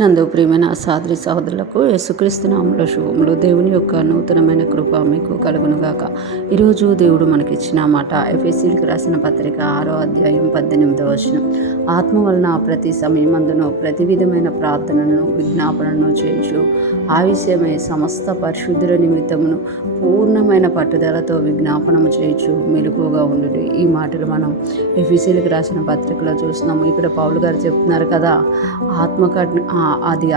నందు ప్రియమైన సహోదరి సహోదరులకు యేసుక్రీస్తు నామములో శుభములు. దేవుని యొక్క నూతనమైన కృప మీకు కలుగునుగాక. ఈరోజు దేవుడు మనకిచ్చిన మాట ఎఫెసీయులకు రాసిన పత్రిక 6వ అధ్యాయం 18వ వచనం. ఆత్మ వలన ప్రతి సమయమందును ప్రతి విధమైన ప్రార్థనను విజ్ఞాపనను చేయించు ఆ విషయమై సమస్త పరిశుద్ధుల నిమిత్తమును పూర్ణమైన పట్టుదలతో విజ్ఞాపనము చేయించు మెలకువగా ఉండు. ఈ మాటలు మనం ఎఫెసీయులకు రాసిన పత్రికలో చూస్తున్నాము. ఇక్కడ పౌలు గారు చెప్తున్నారు కదా, అది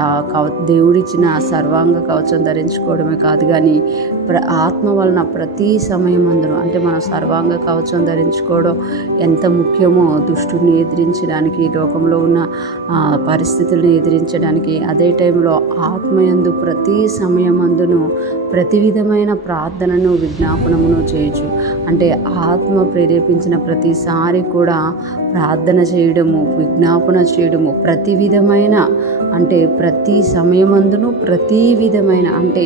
దేవుడిచ్చిన సర్వాంగ కవచం ధరించుకోవడమే కాదు, కానీ ఆత్మ వలన ప్రతి సమయమందును, అంటే మనం సర్వాంగ కవచం ధరించుకోవడం ఎంత ముఖ్యమో దుష్టుని ఎదిరించడానికి, లోకంలో ఉన్న పరిస్థితులను ఎదిరించడానికి, అదే టైంలో ఆత్మయందు ప్రతి సమయమందును ప్రతి విధమైన ప్రార్థనను విజ్ఞాపనమును చేయొచ్చు. అంటే ఆత్మ ప్రేరేపించిన ప్రతిసారి కూడా ప్రార్థన చేయడము, విజ్ఞాపన చేయడము, ప్రతి విధమైన, అంటే ప్రతి సమయమందును ప్రతి విధమైన, అంటే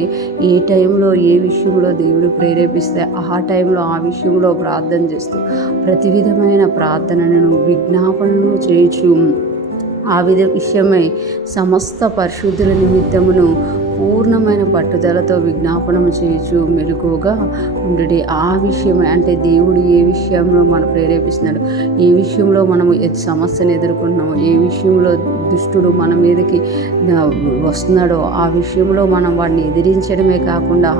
ఏ టైంలో ఏ విషయంలో దేవుడు ప్రేరేపిస్తే ఆ టైంలో ఆ విషయంలో ప్రార్థన చేస్తూ ప్రతి విధమైన ప్రార్థనను విజ్ఞాపనను చేయొచ్చు. ఆ విషయమై సమస్త పరిశుద్ధుల నిమిత్తమును పూర్ణమైన పట్టుదలతో విజ్ఞాపనము చేయొచ్చు మెలకువగా ఉండు. ఆ విషయమే, అంటే దేవుడు ఏ విషయంలో మనం ప్రేరేపిస్తున్నాడు, ఏ విషయంలో మనము సమస్యను ఎదుర్కొంటున్నామో, ఏ విషయంలో దుష్టుడు మన మీదకి వస్తున్నాడో ఆ విషయంలో మనం వాడిని ఎదిరించడమే కాకుండా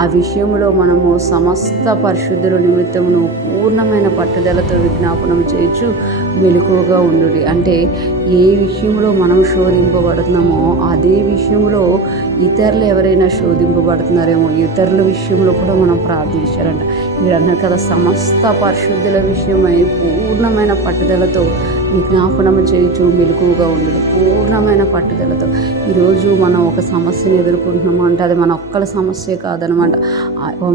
ఆ విషయంలో మనము సమస్త పరిశుద్ధుల నిమిత్తమును పూర్ణమైన పట్టుదలతో విజ్ఞాపనం చేయొచ్చు మెలకువగా ఉండు. అంటే ఏ విషయంలో మనం శోధింపబడుతున్నామో అదే విషయంలో ఇతరులు ఎవరైనా శోధింపబడుతున్నారేమో, ఇతరుల విషయంలో కూడా మనం ప్రార్థించాలంట. మీరు అన్నారు కదా, సమస్త పరిశుద్ధుల విషయమై పూర్ణమైన పట్టుదలతో విజ్ఞాపనము చేయొచ్చు మెలకువగా ఉండదు. పూర్ణమైన పట్టుదలతో ఈరోజు మనం ఒక సమస్యను ఎదుర్కొంటున్నాము అంటే అది మన ఒక్కల సమస్య కాదనమాట.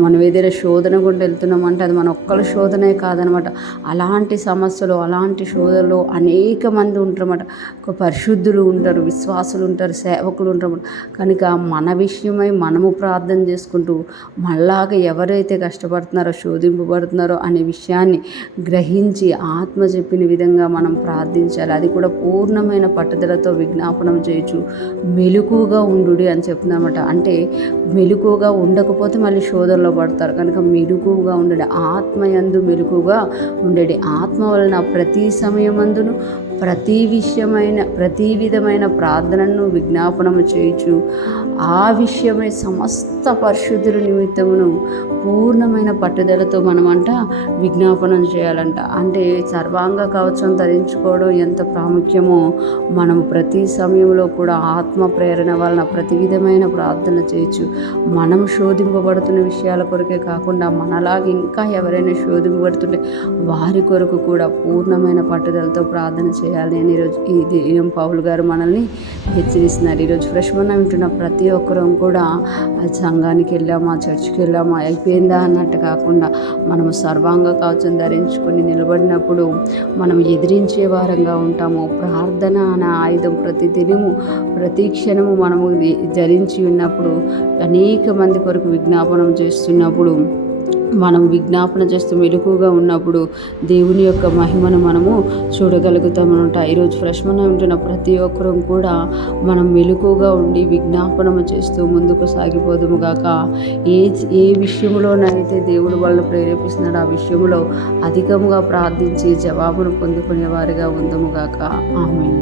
మనం ఏదైనా శోధన గుండా వెళ్తున్నామంటే అది మన ఒక్కల శోధనే కాదనమాట. అలాంటి సమస్యలు, అలాంటి శోధనలు అనేక మంది ఉంటారన్నమాట. పరిశుద్ధులు ఉంటారు, విశ్వాసులు ఉంటారు, సేవకులు ఉంటారు. కనుక మన విషయమై మనము ప్రార్థన చేసుకుంటూ మనలాగా ఎవరైతే కష్టపడుతున్నారో, శోధింపబడుతున్నారో అనే విషయాన్ని గ్రహించి ఆత్మ చెప్పిన విధంగా మనం ప్రార్థించాలి. అది కూడా పూర్ణమైన పట్టుదలతో విజ్ఞాపనం చేయొచ్చు మెలకువగా ఉండు అని చెప్తున్నామట. అంటే మెలకువగా ఉండకపోతే మళ్ళీ శోధనలో పడతారు. కనుక మెలకువగా ఉండడు, ఆత్మయందు మెలకువగా ఉండేది. ఆత్మ వలన ప్రతి సమయమందును ప్రతి విధమైన ప్రార్థనను విజ్ఞాపనము చేయొచ్చు ఆ విషయమై సమస్త పరిశుద్ధుల నిమిత్తమును పూర్ణమైన పట్టుదలతో మనమంట విజ్ఞాపనం చేయాలంట. అంటే సర్వాంగ కవచం ధరించుకోవడం ఎంత ప్రాముఖ్యమో మనము ప్రతి సమయంలో కూడా ఆత్మ ప్రేరణ వలన ప్రతి విధమైన ప్రార్థన చేయొచ్చు. మనం శోధింపబడుతున్న విషయాల కొరకే కాకుండా మనలాగా ఇంకా ఎవరైనా శోధింపబడుతుంటే వారి కొరకు కూడా పూర్ణమైన పట్టుదలతో ప్రార్థన చేయాలి అని ఈరోజు ఈ పౌలు గారు మనల్ని హెచ్చరిస్తున్నారు. ఈరోజు ఫ్రెష్ మనం వింటున్న ప్రతి ఒక్కరం కూడా సంఘానికి వెళ్ళామా, చర్చికి వెళ్ళామా, అయిపోయిందా అన్నట్టు కాకుండా మనము సర్వాంగ కవచం ధరించుకొని నిలబడినప్పుడు మనం ఎదిరించే వారంగా ఉంటాము. ప్రార్థన అనే ఆయుధం ప్రతి దినము ప్రతి క్షణము మనము ధరించి ఉన్నప్పుడు, అనేక మంది కొరకు విజ్ఞాపనం చేస్తున్నప్పుడు, మనం విజ్ఞాపన చేస్తూ మెలకువగా ఉన్నప్పుడు దేవుని యొక్క మహిమను మనము చూడగలుగుతామన్నమాట. ఈరోజు ఫ్రెష్ మనం ఉంటున్న ప్రతి ఒక్కరం కూడా మనం మెలకువగా ఉండి విజ్ఞాపనము చేస్తూ ముందుకు సాగిపోదుము గాక. ఏ విషయంలోనైతే దేవుడు వాళ్ళని ప్రేరేపిస్తున్నాడో ఆ విషయంలో అధికంగా ప్రార్థించి జవాబును పొందుకునే వారిగా ఉందము గాక. ఆమేన్.